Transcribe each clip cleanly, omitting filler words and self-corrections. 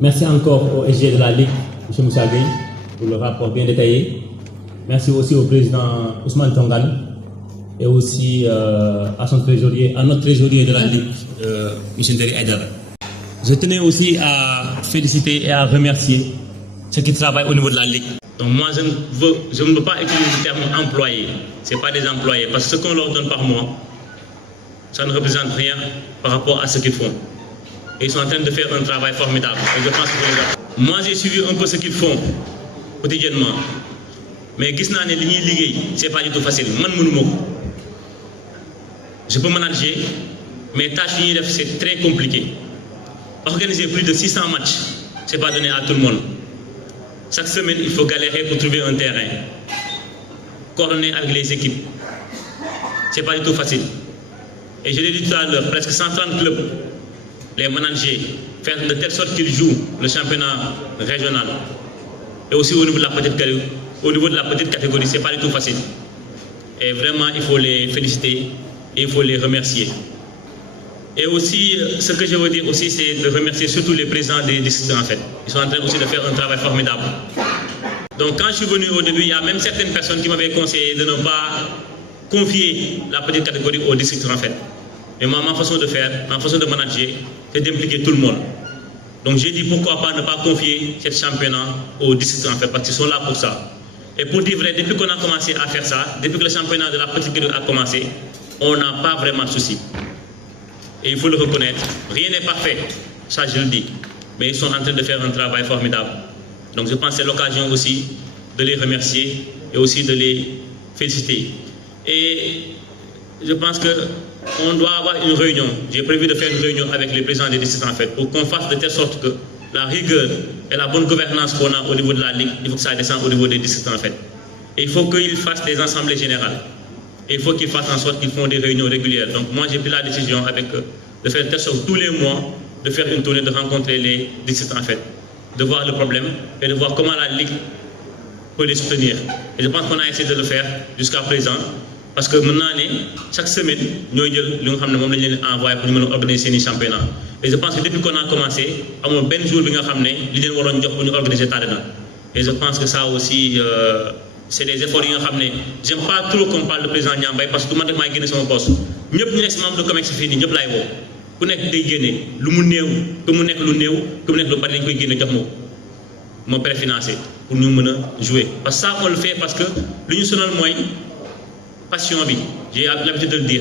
Merci encore au SG de la Ligue, M. Moussa Gueye, pour le rapport bien détaillé. Merci aussi au président Ousmane Tongan et aussi à notre trésorier de la Ligue, M. Nderi Aïdara. Je tenais aussi à féliciter et à remercier ceux qui travaillent au niveau de la Ligue. Donc moi, je ne veux pas utiliser le terme employé. Ce n'est pas des employés, parce que ce qu'on leur donne par mois, ça ne représente rien par rapport à ce qu'ils font. Et ils sont en train de faire un travail formidable. Et je pense que moi, j'ai suivi un peu ce qu'ils font quotidiennement. Mais ce n'est pas du tout facile. Je peux manager, mais tâches c'est très compliqué. Organiser plus de 600 matchs, ce n'est pas donné à tout le monde. Chaque semaine, il faut galérer pour trouver un terrain. Coordonner avec les équipes. Ce n'est pas du tout facile. Et je l'ai dit tout à l'heure, presque 130 clubs, les managers, faire de telle sorte qu'ils jouent le championnat régional. Et aussi au niveau de la petite catégorie, ce n'est pas du tout facile. Et vraiment, il faut les féliciter et il faut les remercier. Et aussi, ce que je veux dire aussi, c'est de remercier surtout les présidents des districts en fait. Ils sont en train aussi de faire un travail formidable. Donc quand je suis venu au début, il y a même certaines personnes qui m'avaient conseillé de ne pas confier la petite catégorie aux districts en fait. Mais ma façon de faire, ma façon de manager, c'est d'impliquer tout le monde. Donc j'ai dit pourquoi pas ne pas confier ce championnat aux districts en fait, parce qu'ils sont là pour ça. Et pour dire vrai, depuis qu'on a commencé à faire ça, depuis que le championnat de la petite catégorie a commencé, on n'a pas vraiment de soucis. Et il faut le reconnaître, rien n'est parfait, ça je le dis. Mais ils sont en train de faire un travail formidable. Donc je pense que c'est l'occasion aussi de les remercier et aussi de les féliciter. Et je pense qu'on doit avoir une réunion. J'ai prévu de faire une réunion avec les présidents des districts en fait, pour qu'on fasse de telle sorte que la rigueur et la bonne gouvernance qu'on a au niveau de la Ligue, il faut que ça descende au niveau des districts en fait. Et il faut qu'ils fassent des assemblées générales. Et il faut qu'ils fassent en sorte qu'ils font des réunions régulières. Donc moi j'ai pris la décision avec eux de faire de telle sorte tous les mois, de faire une tournée, de rencontrer les districts en fait, de voir le problème et de voir comment la Ligue peut les soutenir. Et je pense qu'on a essayé de le faire jusqu'à présent. Parce que maintenant, chaque semaine, nous avons envoyé pour organiser les championnats. Et je pense que depuis qu'on a commencé, à un ben jour, nous avons organisé le Et je pense que ça aussi, c'est des efforts que nous avons. Je n'aime pas trop qu'on parle de président Niambay parce que tout le monde a gagné son poste. Nous avons membres de commerce fini, nous avons ku nek day gagné lu mu néew que mu nek lu néew que mu nek lu bari dañ koy génne jox mo préfinancé pour ñu mëna jouer parce que ça on le fait parce que lu ñu sonal moy passion bi j'ai l'habitude de le dire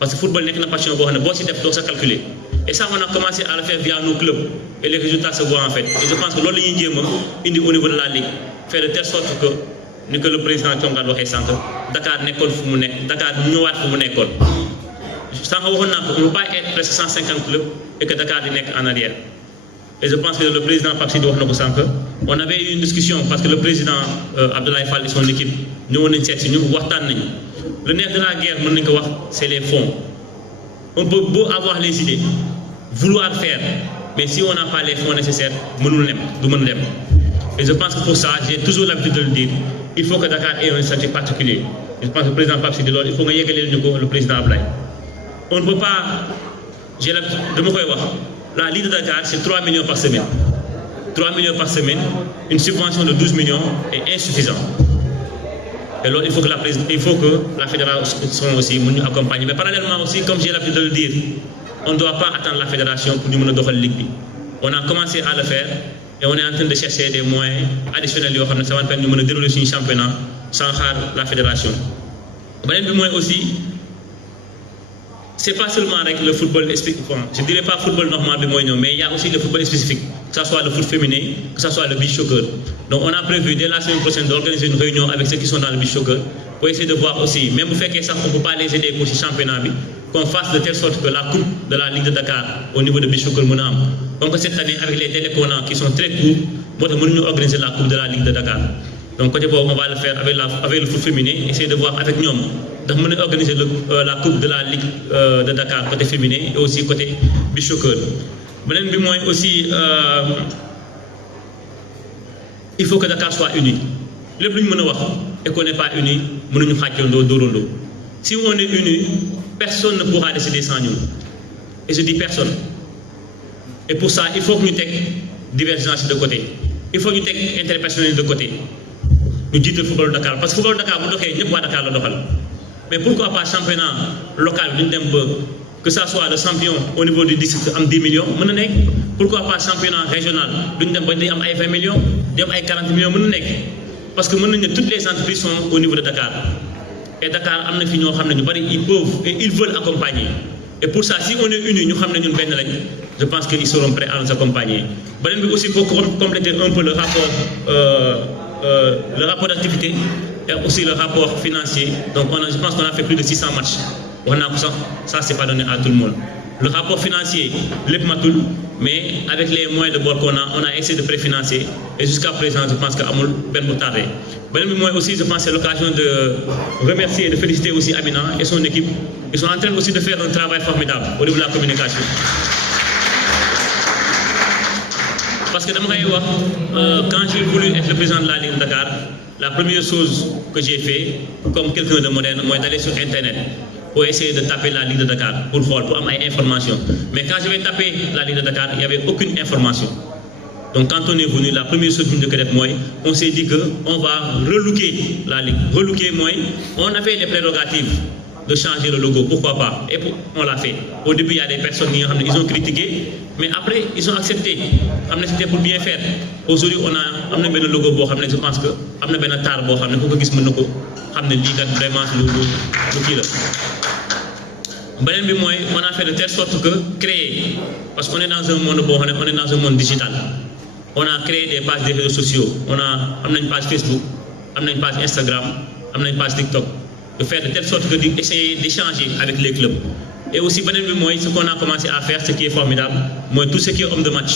parce que football nek na passion bo xamné bo ci def do sa calculer et ça on a commencé à le faire via nos clubs et les résultats se voient en fait et je pense que lolu lañuy jéma indi au niveau de la ligue faire de telle sorte que ni que le président Tongan waxé sank Dakar nekkon fu mu nek Dakar ñëwaat fu mu nekkon on ne peut pas être presque 150 clubs et que Dakar n'est en arrière. Et je pense que le président Papsi de on avait eu une discussion parce que le président Abdoulaye Fall et son équipe, nous on est nous le nerf de la guerre, c'est les fonds. On peut beau avoir les idées, vouloir faire, mais si on n'a pas les fonds nécessaires, nous Et je pense que pour ça, j'ai toujours l'habitude de le dire, il faut que Dakar ait un statut particulier. Je pense que le président Papsi de il faut que le président Abdoulaye. On ne peut pas, j'ai l'habitude de me voir, la Ligue de Dakar c'est 3 millions par semaine. 3 millions par semaine, une subvention de 12 millions est insuffisante. Et alors il faut que la fédération aussi nous accompagne. Mais parallèlement aussi, comme j'ai l'habitude de le dire, on ne doit pas attendre la fédération pour nous mener dans la Ligue. On a commencé à le faire et on est en train de chercher des moyens additionnels qui ça va nous mener dérouler sur un championnat sans la fédération. Aussi, c'est pas seulement avec le football spécifique, je dirais pas football normal, mais il y a aussi le football spécifique, que ce soit le foot féminin, que ce soit le beach soccer. Donc on a prévu dès la semaine prochaine d'organiser une réunion avec ceux qui sont dans le beach soccer pour essayer de voir aussi, même vous faites que ça, on ne peut pas les aider pour ce championnat, qu'on fasse de telle sorte que la coupe de la Ligue de Dakar au niveau de beach soccer, donc cette année avec les délais qu'on a qui sont très courts, nous organiser la coupe de la Ligue de Dakar. Donc côté on va le faire avec le foot féminin, essayer de voir avec nous. Donc on va organiser la coupe de la Ligue de Dakar côté féminin et aussi côté beach soccer. Aussi, il faut que Dakar soit uni. Le plus nous et qu'on n'est pas uni, nous si on est unis, personne ne pourra décider sans nous. Et je dis personne. Et pour ça, il faut que nous ayons divergence de côté il faut ñu teg intérêt personnel de côté ñu jiital football Dakar parce que football Dakar bu doxee ñëpp waa Dakar la doxal mais pourquoi pas championnat local bi ñu dem ba que ça soit le champion au niveau du district am 10 millions mën na nekk pourquoi pas championnat régional duñ dem ba di am ay 20 millions di am ay 40 millions mën na nekk parce que mën nañu ne toutes les entreprises sont au niveau de Dakar et Dakar am na fi ñoo xam ne ñu bari ils peuvent et ils veulent accompagner et pour ça si on est unis ñu xam ne ñun benn lañ je pense que ils seront prêts à nous accompagner beneen bi aussi pour compléter un peu le rapport d'activité et aussi le rapport financier donc je pense qu'on a fait plus de 600 matchs wax naa ko sax ça c'est pas donné à tout le monde le rapport financier lépp matul mais avec les moyens de bord qu'on a on a essayé de préfinancer et jusqu'à présent je pense que amul benn bu tardé beneen bi mooy aussi je pense c'est l'occasion de remercier et de féliciter aussi Amina et son équipe ils sont en train aussi de faire un travail formidable au niveau de la communication parce que dama koy wax quand j'ai voulu être le président de la Ligue de Dakar la première chose que j'ai fait comme quelqu'un de moderne mooy d'aller sur internet pour essayer de taper la Ligue de Dakar pour xool pour am ay informations mais quand je vais taper la Ligue de Dakar il y avait aucune information donc quand on est venu la première chose bu ñu njëkk a def mooy on s'est dit que on va relooker la Ligue relooker mooy on avait les prérogatives de changer le logo pourquoi pas et on l'a fait au début il y a des personnes yi nga xam ne ils ont critiqué mais après ils ont accepté xam ne c'était pour bien faire aujourd'hui on a am na benn logo boo xam ne je pense que am na benn taar boo xam ne ku ko gis mën na ko xam ne lii kat vraiment lu kii la beneen bi mooy on a fait de telle sorte que créer parce qu'on est dans un monde boo xam ne on est dans un monde digital on a créé des pages des réseaux sociaux am nañ page Facebook am nañ page Instagram am nañ page TikTok de faire de telle sorte que d'essayer d'échanger avec les clubs et aussi beneen bi mooy ce qu'on a commencé à faire ce qui est formidable mooy tout ce qui est homme de match